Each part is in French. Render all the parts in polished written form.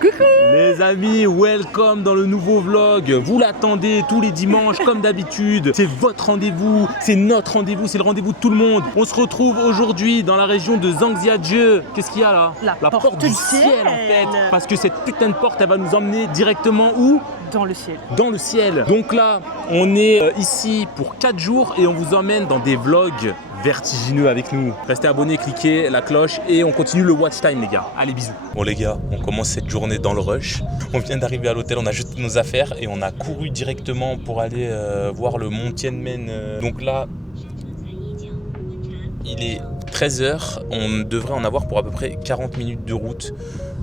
Coucou les amis, welcome dans le nouveau vlog. Vous l'attendez tous les dimanches comme d'habitude. C'est votre rendez-vous, c'est notre rendez-vous, c'est le rendez-vous de tout le monde. On se retrouve aujourd'hui dans la région de Zhangjiajie. Qu'est-ce qu'il y a là? La porte du ciel en fait. Parce que cette putain de porte, elle va nous emmener directement où? Dans le ciel. Dans le ciel. Donc là, on est ici pour 4 jours et on vous emmène dans des vlogs vertigineux avec nous. Restez abonnés, cliquez la cloche et on continue le watch time les gars. Allez bisous. Bon les gars, on commence cette journée dans le rush. On vient d'arriver à l'hôtel, on a jeté nos affaires et on a couru directement pour aller voir le mont Tianmen. Donc là, il est 13h, on devrait en avoir pour à peu près 40 minutes de route.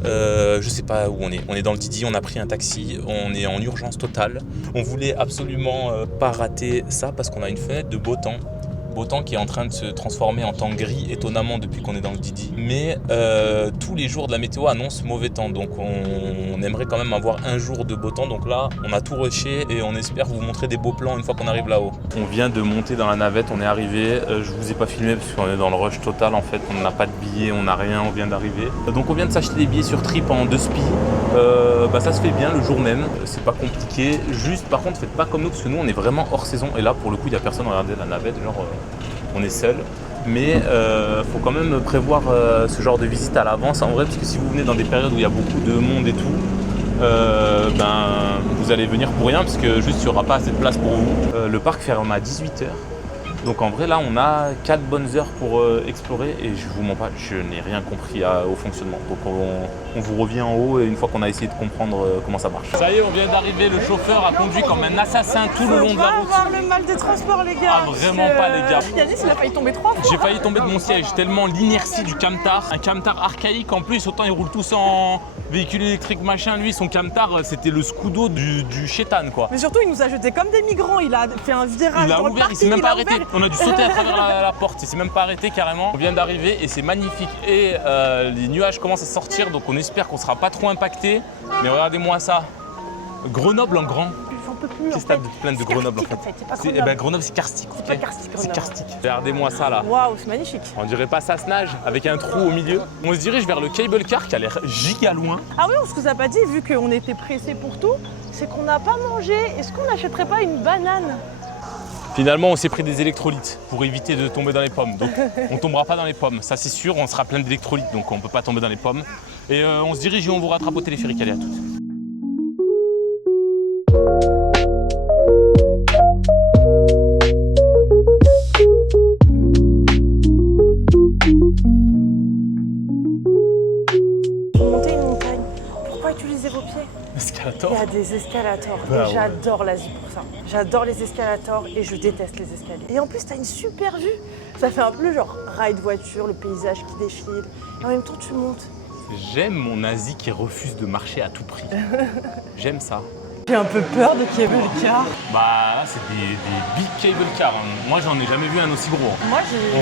Je sais pas où on est. On est dans le Didi, on a pris un taxi, on est en urgence totale. On voulait absolument pas rater ça parce qu'on a une fenêtre de beau temps qui est en train de se transformer en temps gris étonnamment depuis qu'on est dans le Didi. Mais tous les jours de la météo annoncent mauvais temps, donc on aimerait quand même avoir un jour de beau temps. Donc là, on a tout rushé et on espère vous montrer des beaux plans une fois qu'on arrive là-haut. On vient de monter dans la navette, on est arrivé. Je vous ai pas filmé parce qu'on est dans le rush total en fait. On n'a pas de billets, on n'a rien, on vient d'arriver. Donc on vient de s'acheter des billets sur Trip en 2 spi. Ça se fait bien le jour même, c'est pas compliqué. Juste par contre, faites pas comme nous parce que nous on est vraiment hors saison et là pour le coup il y a personne. Regardez la navette, genre on est seul. Mais faut quand même prévoir ce genre de visite à l'avance en vrai, parce que si vous venez dans des périodes où il y a beaucoup de monde et tout, vous allez venir pour rien parce que juste il n'y aura pas assez de place pour vous. Le parc ferme à 18h. Donc en vrai là on a 4 bonnes heures pour explorer et je vous mens pas, je n'ai rien compris au fonctionnement. Donc on vous revient en haut et une fois qu'on a essayé de comprendre comment ça marche. Ça y est, on vient d'arriver, le chauffeur a conduit comme un assassin tout le long de la route. On va avoir le mal des transports les gars. Ah vraiment pas les gars. Yanis il a failli tomber 3 fois. J'ai failli tomber de mon siège tellement l'inertie du camtar, un camtar archaïque en plus, autant ils roulent tous en véhicule électrique machin, lui son camtar c'était le scudo du chétan quoi. Mais surtout il nous a jetés comme des migrants, il a fait un virage il a dans le ouvert, parking, il s'est même pas arrêté, ouvert. on a dû sauter à travers la porte, il s'est même pas arrêté carrément. On vient d'arriver et c'est magnifique et les nuages commencent à sortir donc on espère qu'on sera pas trop impacté. Mais regardez-moi ça, Grenoble en grand. J'en peux plus. Qu'est-ce que t'as de plein de Grenoble en fait? C'est pas Grenoble. Grenoble c'est karstique. C'est pas karstique, C'est Grenoble. karstique. Regardez-moi ça là. Waouh, c'est magnifique. On dirait pas ça se nage avec un trou au milieu. On se dirige vers le cable car qui a l'air giga loin. Ah oui, on se vous a pas dit, vu qu'on était pressés pour tout, c'est qu'on n'a pas mangé. Est-ce qu'on n'achèterait pas une banane? Finalement, on s'est pris des électrolytes pour éviter de tomber dans les pommes. Donc, on tombera pas dans les pommes. Ça, c'est sûr, on sera plein d'électrolytes, donc on peut pas tomber dans les pommes. Et on se dirige et on vous rattrape au téléphérique. Allez, à toutes. Pour monter une montagne, pourquoi utiliser vos pieds? Escalator. Il y a des escalators Bah et ouais. j'adore l'Asie pour ça. J'adore les escalators et je déteste les escaliers. Et en plus, t'as une super vue. Ça fait un peu genre ride voiture, le paysage qui défile. Et en même temps, tu montes. J'aime mon Asie qui refuse de marcher à tout prix. J'aime ça. J'ai un peu peur de cable car. Bah là, c'est des big cable cars. Moi, j'en ai jamais vu un aussi gros. Moi, j'ai. On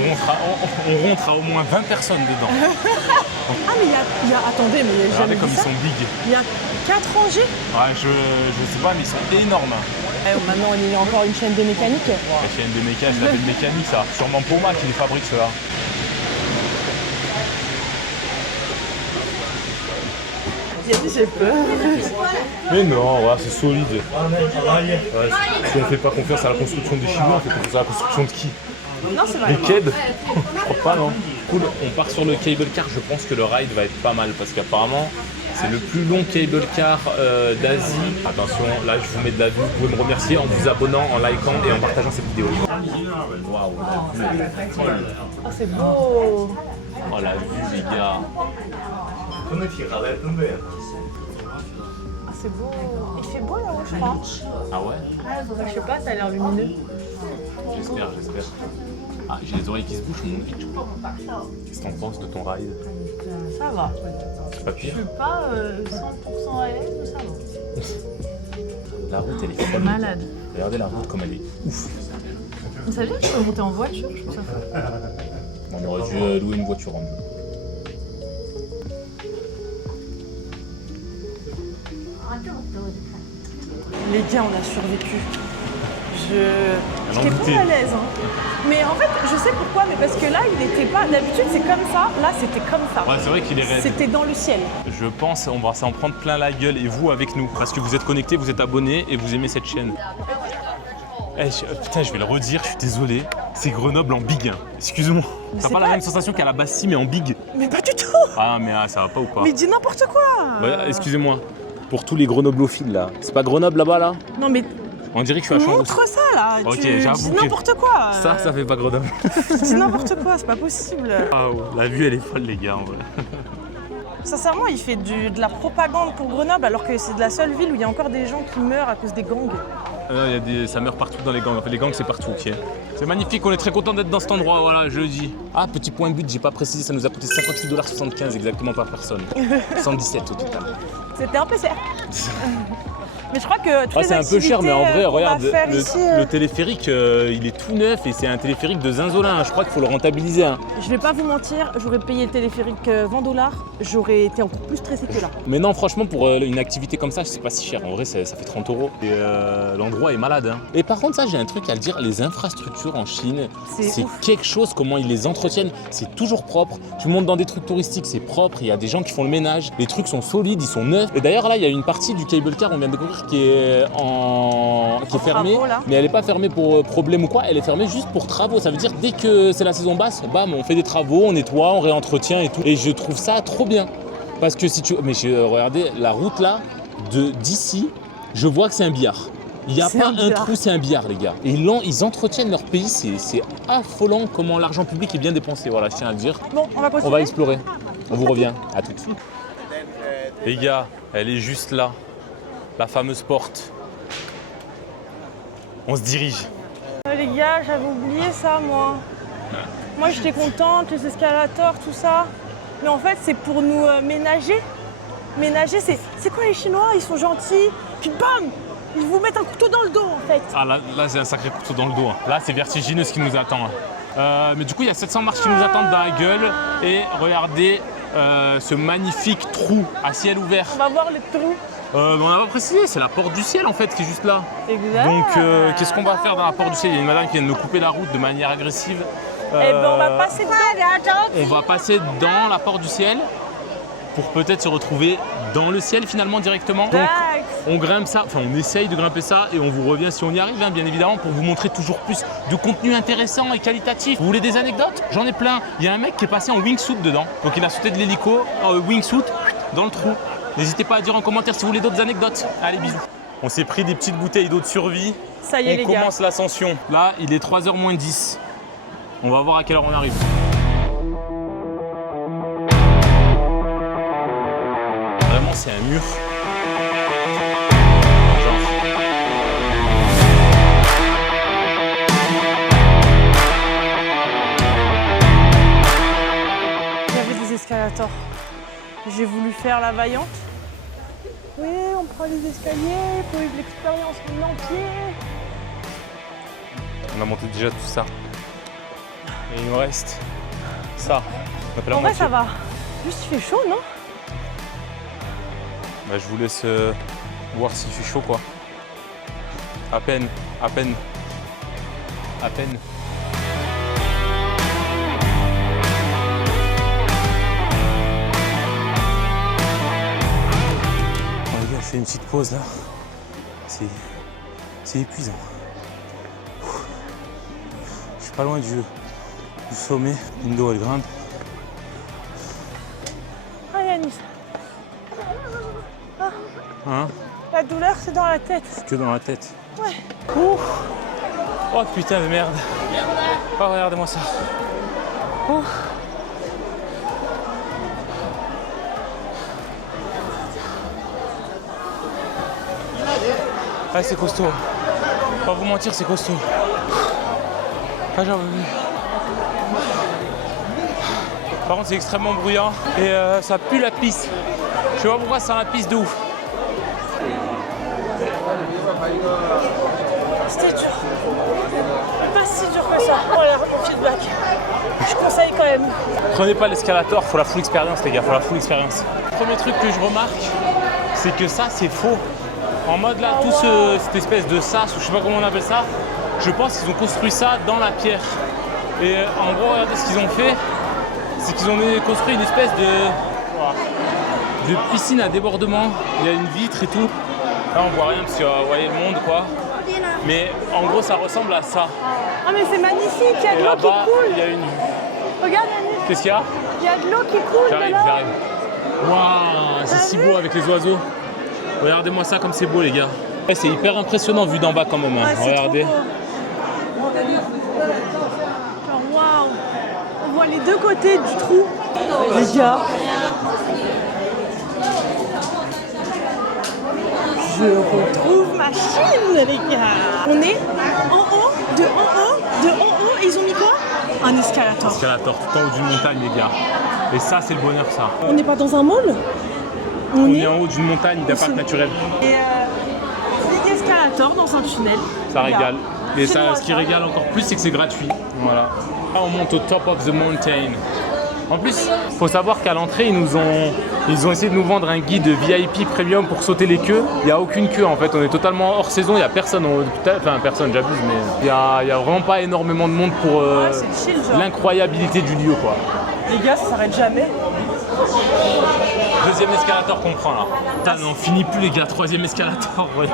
rentre à au moins 20 personnes dedans. Ah, mais il y a. Attendez, mais j'ai Regardez jamais comme vu ils ça. sont big. Il y a 4 rangées. Ouais, je sais pas, mais ils sont énormes. Maintenant, il y a encore une chaîne de mécanique. La chaîne de mécanique, je l'appelle mécanique ça. Sûrement Poma qui les fabrique ceux-là. J'ai peur. Mais non, voilà, c'est solide. Ouais, si on fait pas confiance à la construction des Chinois, on fait confiance à la construction de qui? Non, c'est vrai. Des KED? Je crois pas, non. Cool, on part sur le cable car, je pense que le ride va être pas mal parce qu'apparemment c'est le plus long cable car d'Asie. Attention, là je vous mets de la vue, vous pouvez me remercier en vous abonnant, en likant et en partageant cette vidéo. Waouh, la vue est folle. Oh, c'est beau. Oh la vue les gars. Ah, c'est beau. Il fait beau là-haut, je crois. Ah ouais? Je sais pas, ça a l'air lumineux. J'espère. Ah, j'ai les oreilles qui se bouchent, mon vite, je crois. Qu'est-ce que t'en penses de ton ride? Ça va. C'est pas Je pire? suis pas 100% à l'aise, mais ça va. La route, elle est folle. Malade. Regardez la route comme elle est ouf. Vous savez que je peux monter en voiture, je trouve ça fou. On aurait dû louer une voiture en bleu. Les gars, on a survécu. J'étais pas à l'aise. Hein. Mais en fait, je sais pourquoi, mais parce que là, il n'était pas... D'habitude, c'est comme ça. Là, c'était comme ça. Ouais, c'est vrai qu'il est raide. C'était dans le ciel. Je pense on va s'en prendre plein la gueule et vous avec nous. Parce que vous êtes connectés, vous êtes abonnés et vous aimez cette chaîne. Putain, je vais le redire, je suis désolé. C'est Grenoble en big. Hein. Excuse-moi. T'as pas la même sensation qu'à la Bastille, mais en big. Mais pas du tout. Ah, mais ça va pas ou quoi? Mais dis n'importe quoi. Bah, excusez-moi. Pour tous les Grenoblephiles là. C'est pas Grenoble là-bas là? Non mais... On dirait que je suis à Chambon. Montre ça là. Ok, tu j'avoue. dis n'importe quoi. Ça fait pas Grenoble. Dis n'importe quoi, c'est pas possible. Wow, la vue elle est folle les gars en vrai. Sincèrement, il fait de la propagande pour Grenoble alors que c'est de la seule ville où il y a encore des gens qui meurent à cause des gangs. Ça meurt partout dans les gangs. En fait, les gangs, c'est partout, ok. C'est magnifique, on est très content d'être dans cet endroit, voilà, je le dis. Ah, petit point but, j'ai pas précisé, ça nous a coûté 58,75 exactement par personne. 117 au total. C'était un peu cher. Mais je crois que toutes les c'est un peu cher, mais en vrai, regarde, le le téléphérique, il est tout neuf et c'est un téléphérique de zinzolin. Je crois qu'il faut le rentabiliser. Hein. Je vais pas vous mentir, j'aurais payé le téléphérique 20 $, j'aurais été encore plus stressée que là. Mais non, franchement, pour une activité comme ça, c'est pas si cher. En vrai, ça fait 30 €. Et l'endroit est malade. Hein. Et par contre, ça, j'ai un truc à le dire, les infrastructures en Chine, c'est quelque chose, comment ils les entretiennent. C'est toujours propre. Tu montes dans des trucs touristiques, c'est propre. Il y a des gens qui font le ménage. Les trucs sont solides, ils sont neufs. Et d'ailleurs, là, il y a une partie du cable car, on vient de découvrir, qui est fermée, travaux, mais elle n'est pas fermée pour problème ou quoi, elle est fermée juste pour travaux. Ça veut dire dès que c'est la saison basse, bam, on fait des travaux, on nettoie, on réentretient et tout. Et je trouve ça trop bien. Parce que si tu... Mais regardez, la route là, d'ici, je vois que c'est un billard. Il n'y a pas un trou, c'est un billard les gars. Et ils entretiennent leur pays, c'est affolant comment l'argent public est bien dépensé, voilà, je tiens à le dire. Bon, on va continuer. On va explorer. On vous revient, à tout de suite. Les gars, elle est juste là. La fameuse porte. On se dirige. Les gars, j'avais oublié ça, moi. Moi, j'étais contente, les escalators, tout ça. Mais en fait, c'est pour nous ménager. Ménager, c'est quoi les Chinois? Ils sont gentils. Puis bam, ils vous mettent un couteau dans le dos, en fait. Ah, là c'est un sacré couteau dans le dos. Hein. Là, c'est vertigineux ce qui nous attend. Mais du coup, il y a 700 marches qui nous attendent dans la gueule. Et regardez ce magnifique trou à ciel ouvert. On va voir le trou. On n'a pas précisé, c'est la porte du ciel en fait qui est juste là. Exact. Donc qu'est-ce qu'on va faire dans la porte du ciel? Il y a une madame qui vient de nous couper la route de manière agressive. Eh ben on va passer dedans. On va passer dans la porte du ciel pour peut-être se retrouver dans le ciel finalement directement. Donc on grimpe ça, enfin on essaye de grimper ça et on vous revient si on y arrive hein, bien évidemment pour vous montrer toujours plus de contenu intéressant et qualitatif. Vous voulez des anecdotes? J'en ai plein. Il y a un mec qui est passé en wingsuit dedans. Donc il a sauté de l'hélico en wingsuit dans le trou. N'hésitez pas à dire en commentaire si vous voulez d'autres anecdotes. Allez, bisous. On s'est pris des petites bouteilles d'eau de survie. Ça y est, les gars. On commence l'ascension. Là, il est 3h moins 10. On va voir à quelle heure on arrive. Vraiment, c'est un mur. Il y avait des escalators. J'ai voulu faire la vaillante. Oui, on prend les escaliers pour vivre l'expérience en entier. On a monté déjà tout ça. Et il nous reste ça. En vrai, ça va. Juste, il fait chaud, non? Bah, je vous laisse voir s'il fait chaud, quoi. À peine, à peine, à peine. Je fais une petite pause là, c'est épuisant. Je suis pas loin du sommet, Indo elle grimpe. Ah Yanis. Ah. Hein? La douleur c'est dans la tête. C'est que dans la tête. Ouais. Ouh. Oh putain de merde. Oh regardez-moi ça. Ouh. Ah, c'est costaud. Pas vous mentir, c'est costaud. Ah, j'en veux plus. Par contre, c'est extrêmement bruyant et ça pue la piste. Je sais pas pourquoi ça sent la piste de ouf. C'était dur. Pas si dur que ça. Voilà mon feedback. Je conseille quand même. Prenez pas l'escalator, faut la full expérience les gars, faut la full expérience. Premier truc que je remarque, c'est que ça c'est faux. En mode là, cette espèce de sas, ou je sais pas comment on appelle ça, Je pense qu'ils ont construit ça dans la pierre. Et en gros, regardez ce qu'ils ont fait. C'est qu'ils ont construit une espèce de piscine à débordement. Il y a une vitre et tout. Là, on voit rien parce que vous voyez le monde, quoi. Mais en gros, ça ressemble à ça. Ah mais c'est magnifique, il y a de l'eau qui coule. Il y a une... Regarde Yannick. Qu'est-ce qu'il y a? Il y a de l'eau qui coule. J'arrive. Waouh, c'est si beau avec les oiseaux. Regardez-moi ça comme c'est beau les gars. Ouais, c'est hyper impressionnant vu d'en bas quand même. Hein. Ouais, Regardez. Genre waouh. On voit les deux côtés du trou. Les gars. Je retrouve ma Chine les gars. On est en haut, de en haut, et ils ont mis quoi? Un escalator. Escalator tout en haut d'une montagne les gars. Et ça c'est le bonheur ça. On n'est pas dans un mall? On est en haut d'une montagne d'un parc naturel. Et big escalator dans un tunnel. Ça régale. Et ça, ce qui régale encore plus c'est que c'est gratuit. Voilà. Là on monte au top of the mountain. En plus, il faut savoir qu'à l'entrée, ils ont essayé de nous vendre un guide VIP premium pour sauter les queues. Il n'y a aucune queue en fait, on est totalement hors saison, il n'y a personne. Enfin, personne, j'abuse, mais il n'y a vraiment pas énormément de monde pour l'incroyabilité du lieu, quoi. Les gars, ça s'arrête jamais. Deuxième escalator qu'on prend là. Putain, on finit plus les gars, troisième escalator. Ouais.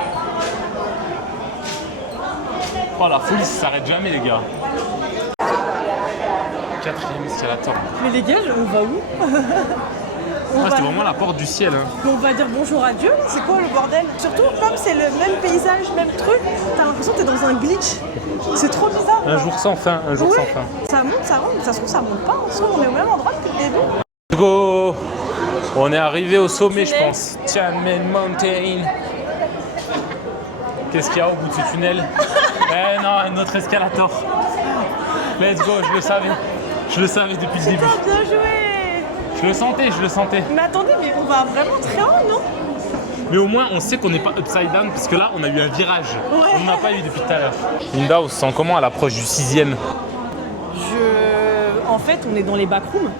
Oh la folie, ça s'arrête jamais les gars. Quatrième escalator. Mais les gars, on va où? C'était vraiment la porte du ciel. Hein. On va dire bonjour à Dieu, c'est quoi le bordel? Surtout comme c'est le même paysage, même truc, t'as l'impression que t'es dans un glitch. C'est trop bizarre. Un jour sans fin, un jour sans fin. Ça monte, mais ça se trouve ça monte pas. Ça se trouve on est au même endroit depuis le début. Let's go. On est arrivé au sommet je pense. Tianmen Mountain. Qu'est-ce qu'il y a au bout de ce tunnel? Eh non, un autre escalator. Let's go, je le savais. Je le savais depuis le début. Putain, bien joué. Je le sentais. Mais attendez, mais on va vraiment très haut, non? Mais au moins, on sait qu'on n'est pas upside down parce que là, on a eu un virage. Ouais. On n'en a pas eu depuis tout à l'heure. Linda, on se sent comment à l'approche du 6e? En fait, on est dans les backrooms.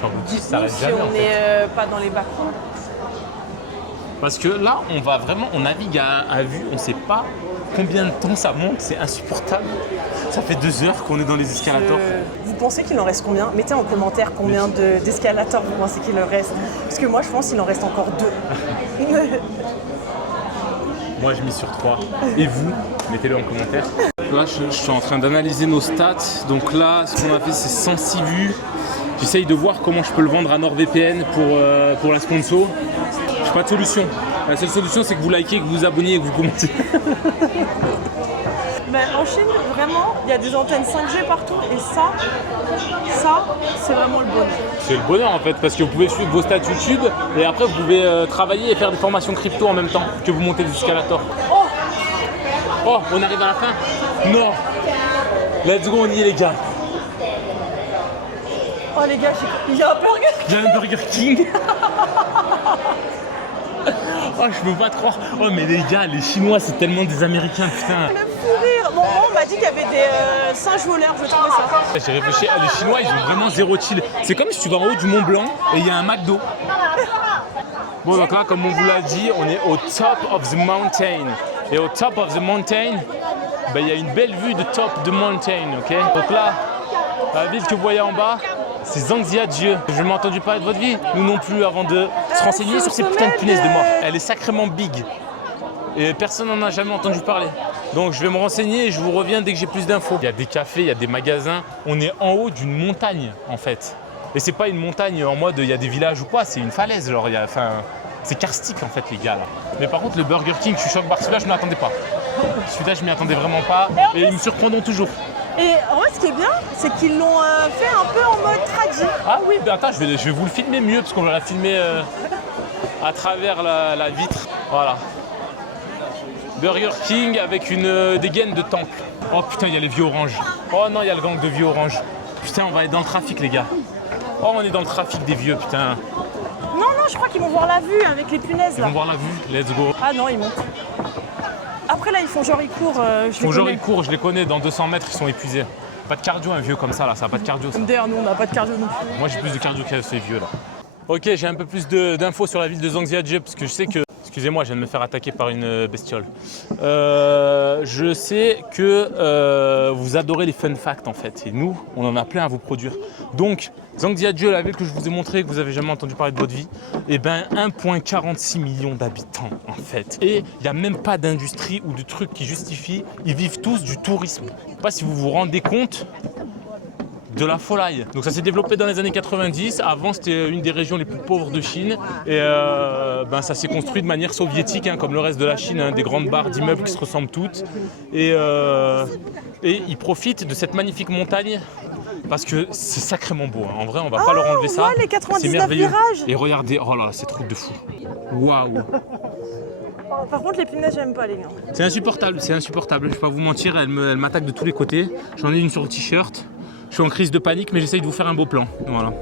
Ça s'arrête Si jamais on en fait. n'est pas dans les backrooms. Parce que là, on navigue à vue, on ne sait pas combien de temps ça monte, c'est insupportable. Ça fait 2 heures qu'on est dans les escalators. Vous pensez qu'il en reste combien? Mettez en commentaire combien d'escalators vous pensez qu'il en reste. Parce que moi, je pense qu'il en reste encore 2. Moi, je mise sur 3. Et vous, mettez-le en commentaire. Là, je suis en train d'analyser nos stats. Donc là, ce qu'on a fait, c'est 106 vues. J'essaye de voir comment je peux le vendre à NordVPN pour la sponsor. J'ai pas de solution. La seule solution, c'est que vous likez, que vous vous abonnez et que vous commentez. Ben, en Chine, vraiment, il y a des antennes 5G partout. Et ça, c'est vraiment le bonheur. C'est le bonheur en fait, parce que vous pouvez suivre vos stats YouTube et après vous pouvez travailler et faire des formations crypto en même temps que vous montez des escalators. Oh, on arrive à la fin? Non. Let's go, on y est les gars. Oh les gars, il y a un burger. Il y a un Burger King. Oh, je peux pas te croire. Oh, mais les gars, les Chinois, c'est tellement des Américains, putain. Le fou rire. Bon, on m'a dit qu'il y avait des singes voleurs, je trouvais ça. J'ai réfléchi, les Chinois, ils ont vraiment zéro chill. C'est comme si tu vas en haut du Mont Blanc et il y a un McDo. Bon, donc là, comme on vous l'a dit, on est au top of the mountain. Et au top of the mountain, ben, il y a une belle vue de top de mountain, ok? Donc là, la ville que vous voyez en bas, c'est Zhangjiajie. Je m'ai entendu parler de votre vie, nous non plus, avant de se renseigner sur ces putains de punaises de mort. Elle est sacrément big. Et personne n'en a jamais entendu parler. Donc je vais me renseigner et je vous reviens dès que j'ai plus d'infos. Il y a des cafés, il y a des magasins. On est en haut d'une montagne, en fait. Et c'est pas une montagne en mode il y a des villages ou quoi, c'est une falaise. Genre, c'est karstique en fait, les gars là. Mais par contre, le Burger King, je suis choqué par celui-là, je ne m'y attendais pas. Celui-là, je m'y attendais vraiment pas. Et ils me surprendront toujours. Et en vrai, ce qui est bien, c'est qu'ils l'ont fait un peu en mode tradi. Ah oui, ben attends, je vais vous le filmer mieux parce qu'on va la filmer à travers la vitre. Voilà. Burger King avec des gaines de temple. Oh putain, il y a les vieux oranges. Oh non, il y a le gang de vieux oranges. Putain, on va être dans le trafic, les gars. Oh, on est dans le trafic des vieux, putain. Non, je crois qu'ils vont voir la vue avec les punaises là. Ils vont voir la vue, let's go. Ah non, ils montent. Après là, ils font genre ils courent. Ils courent, je les connais, dans 200 mètres, ils sont épuisés. Pas de cardio, un vieux comme ça, là, ça a pas de cardio. Ça. D'ailleurs, nous, on n'a pas de cardio non plus. Moi, j'ai plus de cardio que ces vieux, là. Ok, j'ai un peu plus d'infos sur la ville de Zhangjiajie, parce que je sais que Excusez-moi, je viens de me faire attaquer par une bestiole. Je sais que vous adorez les fun facts en fait. Et nous, on en a plein à vous produire. Donc, Zhangjiajie, la ville que je vous ai montré, que vous avez jamais entendu parler de votre vie, eh ben 1,46 million d'habitants en fait. Et il n'y a même pas d'industrie ou de trucs qui justifient. Ils vivent tous du tourisme. Je ne sais pas si vous vous rendez compte de la folie. Donc ça s'est développé dans les années 90. Avant, c'était une des régions les plus pauvres de Chine. Et ça s'est construit de manière soviétique, hein, comme le reste de la Chine, hein, des grandes barres d'immeubles qui se ressemblent toutes. Et ils profitent de cette magnifique montagne parce que c'est sacrément beau. Hein. En vrai, on va pas leur enlever ça. Les 99 c'est merveilleux. virages. Et regardez, oh là là, c'est truc de fou. Waouh. Par contre, les punaises, j'aime pas, les gars. C'est insupportable, c'est insupportable. Je vais pas vous mentir, elle m'attaque de tous les côtés. J'en ai une sur le t-shirt. Je suis en crise de panique, mais j'essaye de vous faire un beau plan. Voilà.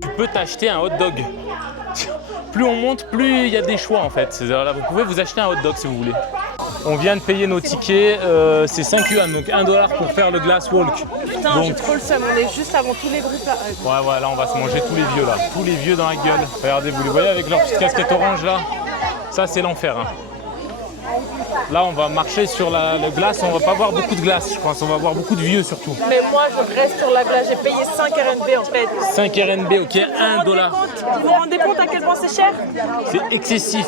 Tu peux t'acheter un hot dog. Plus on monte, plus il y a des choix en fait. Là, vous pouvez vous acheter un hot dog si vous voulez. On vient de payer nos tickets, c'est 5 yuan, donc $1 pour faire le glass walk. Putain, donc, j'ai trop le seum, on est juste avant tous les groupes là. Ouais, là on va se manger tous les vieux là, tous les vieux dans la gueule. Regardez, vous les voyez avec leur petite casquette orange là. Ça c'est l'enfer. Hein. Là on va marcher sur le glace, on va pas voir beaucoup de glace, je pense, on va voir beaucoup de vieux surtout. Mais moi je reste sur la glace, j'ai payé 5 RMB en fait. 5 RMB, ok, $1. Vous vous rendez compte à quel point c'est cher? C'est excessif.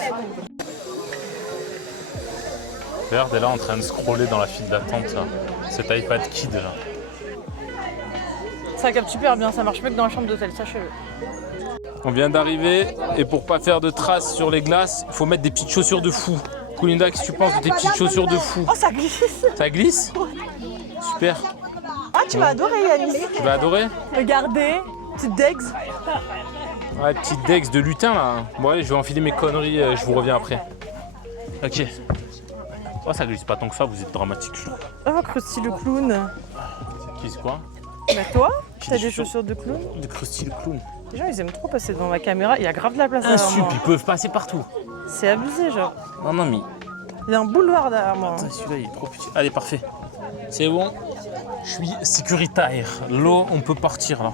Regarde, elle est là en train de scroller dans la file d'attente là. Cet iPad Kid là. Ça capte super bien, ça marche mieux que dans la chambre d'hôtel, sachez-le. On vient d'arriver et pour pas faire de traces sur les glaces, il faut mettre des petites chaussures de fou. Koulinda, qu'est-ce que tu penses de tes petites chaussures de fou? Oh, ça glisse. Ça glisse? Super. Ah, tu vas adorer Yannis. Tu vas adorer? Regardez, petite Dex. Ouais, petite Dex de lutin là. Bon allez, je vais enfiler mes conneries, je vous reviens après. Ok. Oh, ça glisse pas tant que ça, vous êtes dramatique, je trouve. Oh, Krusty le clown. Qui c'est quoi? Bah toi, J'ai t'as des des chaussures de clown? De Krusty le clown. Les gens, ils aiment trop passer devant ma caméra. Il y a grave de la place derrière Insup, moi. ils peuvent passer partout. C'est abusé, genre. Non, mais. Il y a un boulevard derrière moi. Putain, celui-là, il est trop petit. Allez, parfait. C'est bon. Je suis sécuritaire. L'eau, on peut partir là.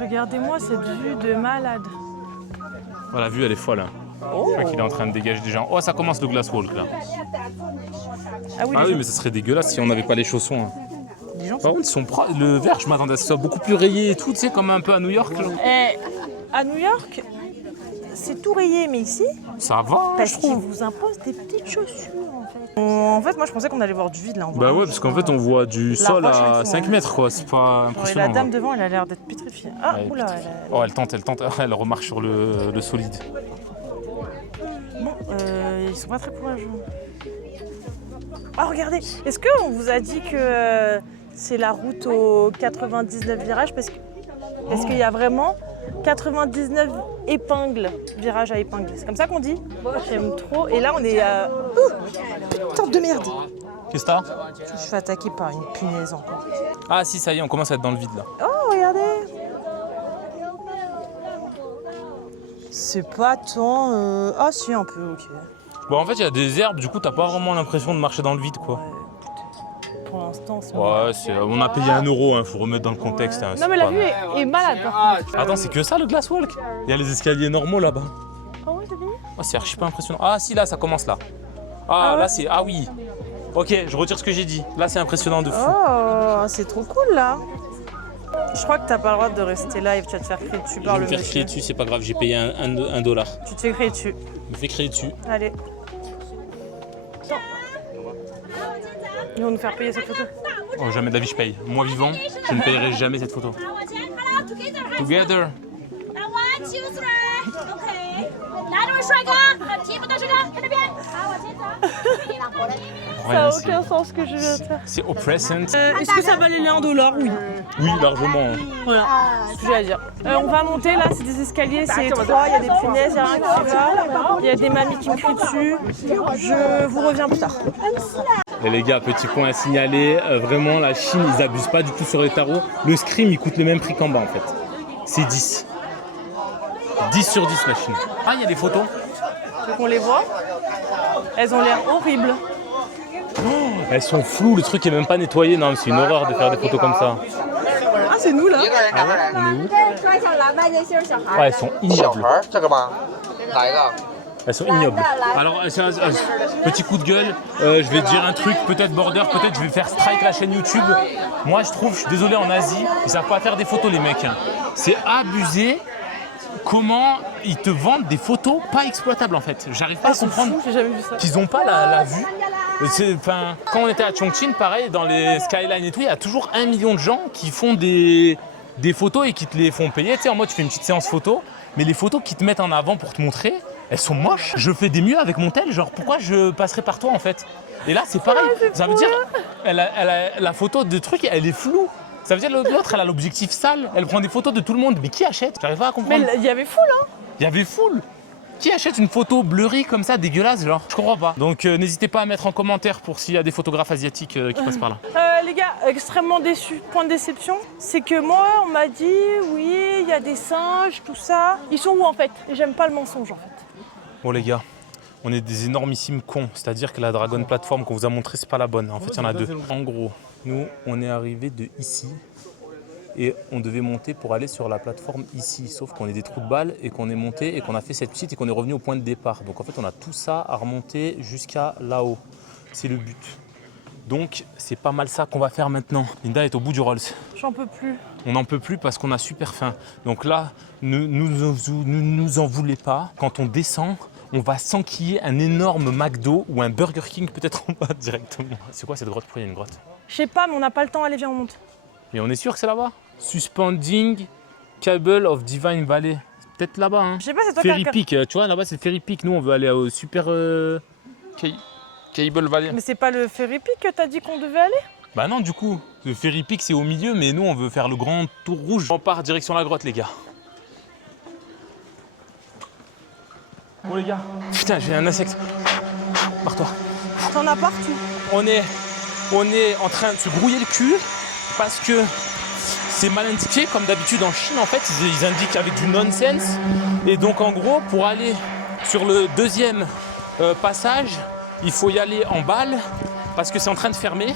Regardez-moi cette vue de malade. Oh, la vue, elle est folle. Hein. Oh. Je crois qu'il est en train de dégager des gens. Oh, ça commence le glass walk là. Ah oui, Ah oui, mais ça serait dégueulasse si on n'avait pas les chaussons. Hein. les gens Par contre, ils sont le verre, je m'attendais à ce que ce soit beaucoup plus rayé et tout, tu sais, comme un peu à New York. Là. À New York, c'est tout rayé, mais ici, Ça va, parce je qu'ils trouve. vous imposent des petites chaussures en fait. En fait, moi je pensais qu'on allait voir du vide là. On voit Bah ouais, rien. parce qu'en fait, on voit du sol roche, à elles sont- 5 mètres, quoi. C'est pas Ouais, impressionnant. la dame hein. devant, elle a l'air d'être pétrifiée. Ah, Ouais, oula, Oh, elle tente, elle remarche sur le solide. Bon, ils sont pas très courageux. Ah, regardez, est-ce qu'on vous a dit que c'est la route aux 99 virages parce qu'il y a vraiment 99 épingles, virages à épingles. C'est comme ça qu'on dit? J'aime trop. Et là, on est à... Putain de merde! Qu'est-ce que t'as? Je suis attaquée par une punaise encore. Ah si, ça y est, on commence à être dans le vide là. Oh, regardez! C'est pas tant... Ah si, un peu, ok. Bon, en fait, il y a des herbes, du coup, t'as pas vraiment l'impression de marcher dans le vide, quoi. Pour l'instant, c'est... Ouais, on a payé 1 euro, hein, faut remettre dans le contexte. Hein, Non c'est mais la pas- vue est malade par contre. Attends, c'est que ça le glass walk? Il y a les escaliers normaux là-bas. Ah ouais, c'est fini? Oh, c'est archi pas impressionnant. Ah si, là, ça commence là. Ah, là, c'est... Ah oui. Ok, je retire ce que j'ai dit. Là, c'est impressionnant de fou. Oh, c'est trop cool là. Je crois que t'as pas le droit de rester live, tu vas te faire crier dessus Je par vais le me faire monsieur. crier dessus, c'est pas grave, j'ai payé un dollar. Tu te fais crier dessus. Je me fais crier dessus. Allez. Attends. Ils vont nous faire payer cette photo. Oh, jamais de la vie je paye. Moi vivant, je ne payerai jamais cette photo. Together. Ça n'a aucun sens ce que je viens de faire. C'est oppressant. Est-ce que ça valait les 1 dollar? Oui. Oui, largement. Voilà, c'est ce que j'ai à dire. On va monter là, c'est des escaliers, c'est étroit, il y a des punaises, il y a rien qui va. Il y a des mamies qui me crient dessus. Je vous reviens plus tard. Et les gars, petit point à signaler, vraiment la Chine, ils abusent pas du tout sur les tarots. Le scrim, il coûte le même prix qu'en bas en fait. C'est 10. 10 sur 10 la Chine. Ah, il y a des photos. Tu veux qu'on les voit? Elles ont l'air horribles. Elles sont floues, le truc est même pas nettoyé. Non, mais c'est une horreur de faire des photos comme ça. Ah, c'est nous là. Ah ouais, on est où? Ouais, elles sont ignobles. Elles sont ignobles. Alors, c'est un petit coup de gueule. Je vais dire un truc, peut-être border, peut-être je vais faire strike la chaîne YouTube. Moi, je trouve, je suis désolé, en Asie, ils savent pas faire des photos, les mecs. C'est abusé. Comment ils te vendent des photos pas exploitables en fait. J'arrive pas à comprendre J'ai jamais vu ça. qu'ils n'ont pas la vue. Quand on était à Chongqing, pareil, dans les skylines et tout, il y a toujours 1 million de gens qui font des photos et qui te les font payer. Tu sais, en mode, tu fais une petite séance photo, mais les photos qui te mettent en avant pour te montrer, elles sont moches. Je fais des mieux avec mon tel, genre pourquoi je passerai par toi en fait? Et là, c'est pareil. Ça veut dire, la photo de truc, elle est floue. Ça veut dire l'autre, elle a l'objectif sale, elle prend des photos de tout le monde. Mais qui achète? J'arrive pas à comprendre. Mais il y avait foule, hein? Il y avait foule. Qui achète une photo blurry comme ça, dégueulasse, genre? Je comprends pas. Donc n'hésitez pas à mettre en commentaire pour s'il y a des photographes asiatiques qui passent par là. Les gars, extrêmement déçus. Point de déception, c'est que moi, on m'a dit, oui, il y a des singes, tout ça. Ils sont où en fait? Et j'aime pas le mensonge en fait. Bon les gars, on est des énormissimes cons. C'est-à-dire que la Dragon Platform qu'on vous a montrée, c'est pas la bonne. En fait, il y en a deux. En gros, nous, on est arrivé de ici. Et on devait monter pour aller sur la plateforme ici, sauf qu'on est des trous de balles et qu'on est monté et qu'on a fait cette petite et qu'on est revenu au point de départ. Donc en fait on a tout ça à remonter jusqu'à là-haut, c'est le but. Donc c'est pas mal ça qu'on va faire maintenant. Linda est au bout du Rolls. J'en peux plus. On n'en peut plus parce qu'on a super faim. Donc là, ne nous en voulez pas. Quand on descend, on va s'enquiller un énorme McDo ou un Burger King peut-être en bas directement. C'est quoi cette grotte? Pourquoi il y a une grotte? Je sais pas, mais on n'a pas le temps. Allez, viens, on monte. Mais on est sûr que c'est là-bas? Suspending Cable of Divine Valley. C'est peut-être là-bas, hein? Je sais pas, c'est toi Ferry qui as... Peak, tu vois, là-bas c'est le Ferry Peak. Nous, on veut aller au Super Cable Valley. Mais c'est pas le Ferry Peak que t'as dit qu'on devait aller? Bah non, du coup, le Ferry Peak c'est au milieu, mais nous, on veut faire le grand tour rouge. On part direction la grotte, les gars. Bon, les gars. Putain, j'ai un insecte. Barre-toi. T'en as partout. On est en train de se grouiller le cul parce que c'est mal indiqué, comme d'habitude en Chine en fait, ils indiquent avec du nonsense. Et donc en gros, pour aller sur le deuxième passage, il faut y aller en balle parce que c'est en train de fermer.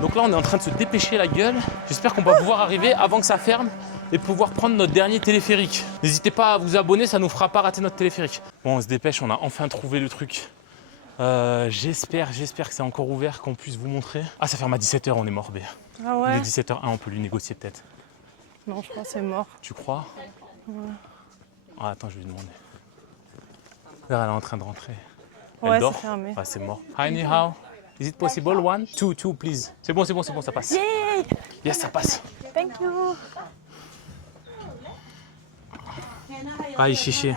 Donc là on est en train de se dépêcher la gueule. J'espère qu'on va pouvoir arriver avant que ça ferme et pouvoir prendre notre dernier téléphérique. N'hésitez pas à vous abonner, ça nous fera pas rater notre téléphérique. Bon, on se dépêche, on a enfin trouvé le truc. J'espère que c'est encore ouvert, qu'on puisse vous montrer. Ah, ça ferme à 17h, on est mort, B. Ah ouais? Il est 17h1, on peut lui négocier peut-être. Non, je crois que c'est mort. Tu crois? Ouais. Ah, attends, je vais lui demander. Là, elle est en train de rentrer. Ouais, Elle dort? c'est fermé. Ah, c'est mort. Hi, ni hao. Is it possible? One? Two, please. C'est bon, ça passe. Yay! Yes, ça passe. Thank you. Ah, chiché.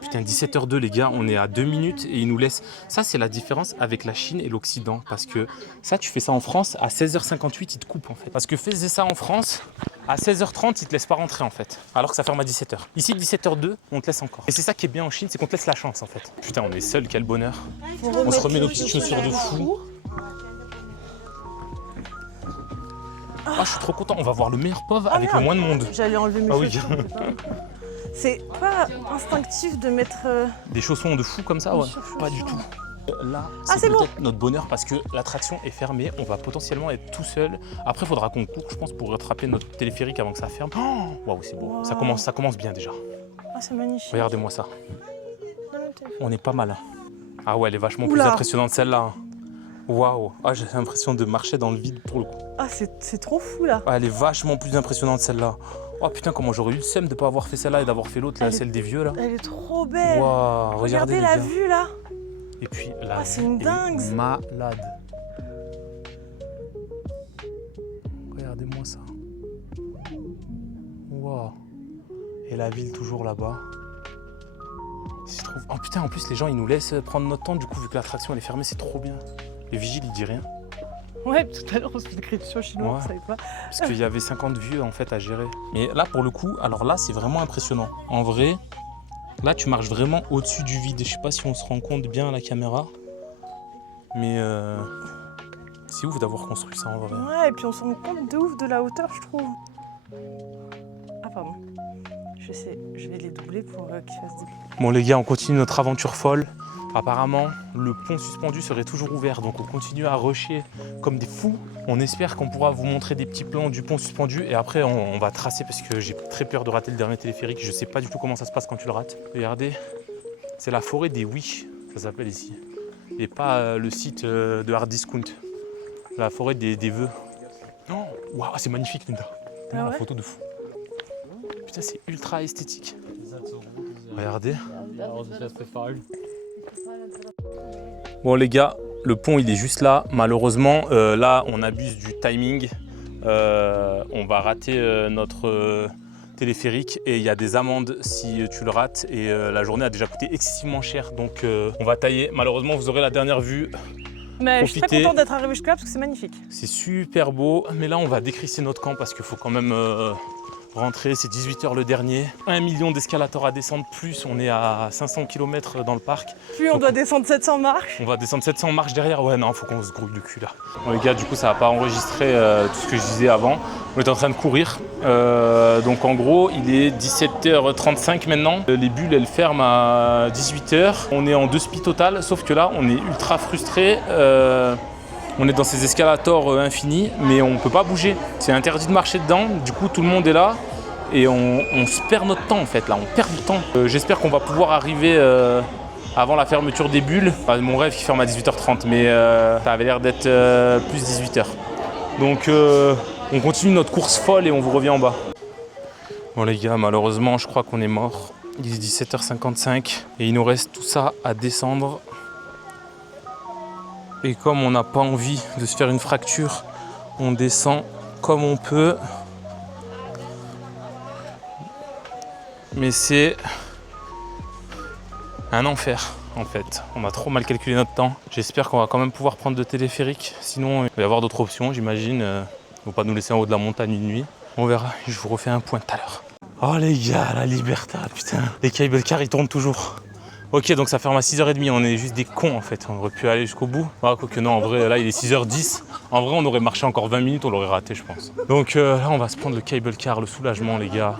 Putain, 17h02 les gars, on est à 2 minutes et ils nous laissent. Ça, c'est la différence avec la Chine et l'Occident. Parce que ça, tu fais ça en France, à 16h58, ils te coupent en fait. Parce que faisais ça en France, à 16h30, ils te laissent pas rentrer en fait. Alors que ça ferme à 17h. Ici, 17h02, on te laisse encore. Et c'est ça qui est bien en Chine, c'est qu'on te laisse la chance en fait. Putain, on est seuls, quel bonheur. On se remet nos petites chaussures de fou. Ah, je suis trop content, on va voir le meilleur POV avec le moins de monde. J'allais enlever mes Ah oui. chaussures. C'est pas instinctif de mettre... Des chaussons de fou comme ça, ouais. Pas du tout. Là, c'est peut-être notre bonheur parce que l'attraction est fermée. On va potentiellement être tout seul. Après, il faudra qu'on court, je pense, pour rattraper notre téléphérique avant que ça ferme. Waouh, c'est beau. Wow. Ça commence bien déjà. Ah, c'est magnifique. Regardez-moi ça. Donne le téléphone. On est pas mal. Ah ouais, elle est vachement Oula. plus impressionnante celle-là. Waouh. Ah, j'ai l'impression de marcher dans le vide pour le coup. Ah, c'est trop fou là. Ah, elle est vachement plus impressionnante celle-là. Oh putain, comment j'aurais eu le seum de pas avoir fait celle-là et d'avoir fait l'autre, là, celle des vieux là. Elle est trop belle. Waouh, Regardez la vue là. Et puis là, c'est une dingue. Malade. Regardez-moi ça. Waouh. Et la ville toujours là-bas. Je trouve... Oh putain, en plus les gens ils nous laissent prendre notre temps, du coup vu que l'attraction elle est fermée, c'est trop bien. Les vigiles ils disent rien. Ouais, tout à l'heure on se fait écrire sur chinois, Ouais. on savait pas. Parce qu'il y avait 50 vieux en fait à gérer. Mais là pour le coup, alors là c'est vraiment impressionnant. En vrai, là tu marches vraiment au-dessus du vide. Je sais pas si on se rend compte bien à la caméra. Mais c'est ouf d'avoir construit ça en vrai. Ouais, et puis on se rend compte de ouf de la hauteur, je trouve. Ah, pardon. Je vais les doubler pour qu'ils fassent des... Bon les gars, on continue notre aventure folle. Apparemment, le pont suspendu serait toujours ouvert, donc on continue à rusher comme des fous. On espère qu'on pourra vous montrer des petits plans du pont suspendu et après on va tracer parce que j'ai très peur de rater le dernier téléphérique. Je sais pas du tout comment ça se passe quand tu le rates. Regardez, c'est la forêt des Wish, ça s'appelle ici. Et pas le site de Hard Discount. La forêt des vœux. Oh, waouh, c'est magnifique, Linda. Ah ouais, la photo de fou. Putain, c'est ultra esthétique. Regardez. Bon les gars, le pont il est juste là. Malheureusement, là on abuse du timing. On va rater notre téléphérique et il y a des amendes si tu le rates. Et la journée a déjà coûté excessivement cher. Donc on va tailler. Malheureusement, vous aurez la dernière vue. mais je suis très contente d'être arrivée jusque là parce que c'est magnifique. C'est super beau. Mais là, on va décrisser notre camp parce qu'il faut quand même rentrer. C'est 18h le dernier. 1 million d'escalators à descendre. Plus on est à 500 km dans le parc. Puis on doit descendre 700 marches. On va descendre 700 marches derrière. Ouais, non, faut qu'on se grouille le cul là. Bon, les gars, du coup, ça va pas enregistrer tout ce que je disais avant. On est en train de courir. Donc en gros, il est 17h35 maintenant. Les bulles, elles ferment à 18h. On est en 2 spi total, sauf que là, on est ultra frustré. On est dans ces escalators infinis, mais on peut pas bouger. C'est interdit de marcher dedans. Du coup, tout le monde est là. Et on se perd notre temps en fait là, on perd du temps. J'espère qu'on va pouvoir arriver avant la fermeture des bulles. Enfin, mon rêve qui ferme à 18h30, mais ça avait l'air d'être plus 18h. Donc on continue notre course folle et on vous revient en bas. Bon les gars, malheureusement je crois qu'on est mort. Il est 17h55 et il nous reste tout ça à descendre. Et comme on n'a pas envie de se faire une fracture, on descend comme on peut. Mais c'est un enfer en fait. On a trop mal calculé notre temps. J'espère qu'on va quand même pouvoir prendre de téléphérique. Sinon, il va y avoir d'autres options, j'imagine. Ils ne vont pas nous laisser en haut de la montagne une nuit. On verra. Je vous refais un point tout à l'heure. Oh les gars, la Libertad, putain. Les cable cars, ils tournent toujours. Ok, donc ça ferme à 6h30. On est juste des cons en fait. On aurait pu aller jusqu'au bout. Ah, quoique non, en vrai, là, il est 6h10. En vrai, on aurait marché encore 20 minutes. On l'aurait raté, je pense. Donc là, on va se prendre le cable car, le soulagement, les gars.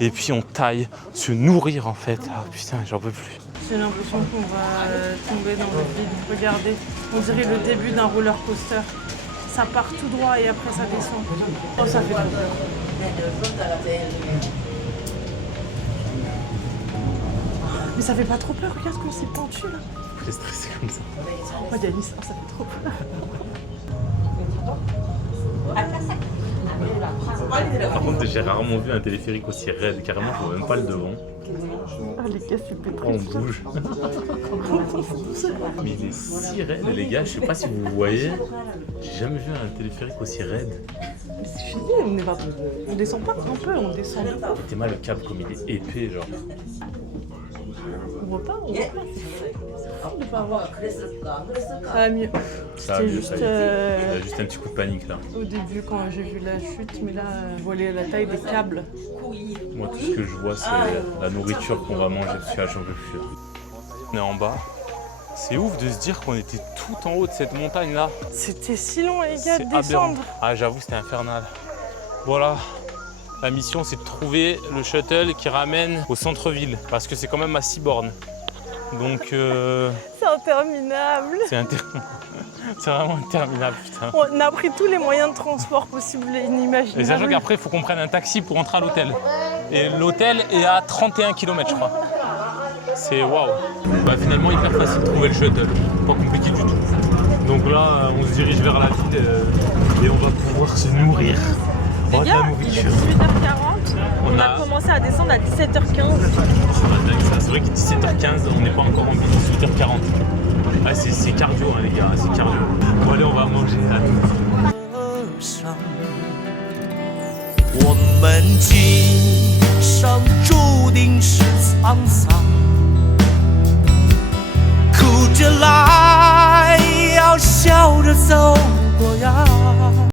Et puis on taille, se nourrir en fait. Ah putain, j'en peux plus. J'ai l'impression qu'on va tomber dans le vide. Regardez, on dirait le début d'un roller coaster. Ça part tout droit et après ça descend. Oh, ça fait trop peur. Mais ça fait pas trop peur, regarde comme c'est pentu là. J'ai stressé comme ça. Oh Yanis, ça fait trop peur. Par contre, j'ai rarement vu un téléphérique aussi raide. Carrément, je vois même pas le devant. Ah les gars, c'est plus On bouge. Mais il est si raide, les gars. Je sais pas si vous voyez. J'ai jamais vu un téléphérique aussi raide. Mais c'est fini, on descend pas un peu, on descend de pas. T'es mal le câble comme il est épais, genre. On voit pas, c'est fou de pas voir. Ça va mieux. Ça va C'était mieux, juste, il y a juste un petit coup de panique là. au début quand j'ai vu la chute, mais là, je vois la taille des câbles. Moi, tout ce que je vois, c'est la nourriture qu'on va manger parce que là, j'en peux plus. On est en bas. C'est ouf de se dire qu'on était tout en haut de cette montagne là. C'était si long les gars C'est de aberrant. descendre. Ah, j'avoue, c'était infernal. Voilà. La mission, c'est de trouver le shuttle qui ramène au centre-ville parce que c'est quand même à 6 bornes. Donc, C'est interminable. c'est vraiment interminable, putain. On a pris tous les moyens de transport possibles et Et inimaginables. sachant qu'après, il faut qu'on prenne un taxi pour entrer à l'hôtel. Et l'hôtel est à 31 km, je crois. C'est waouh. Bah, finalement, hyper facile de trouver le shuttle. Pas compliqué du tout. Donc là, on se dirige vers la ville et on va pouvoir se nourrir. Les gars, il est 18h40, on a commencé à descendre à 17h15. C'est vrai qu'il est 17h15, on n'est pas encore en ville, 18h40. Ah, c'est cardio, hein, les gars, c'est cardio. Bon, allez, on va manger. À tout. 我们今生注定是沧桑。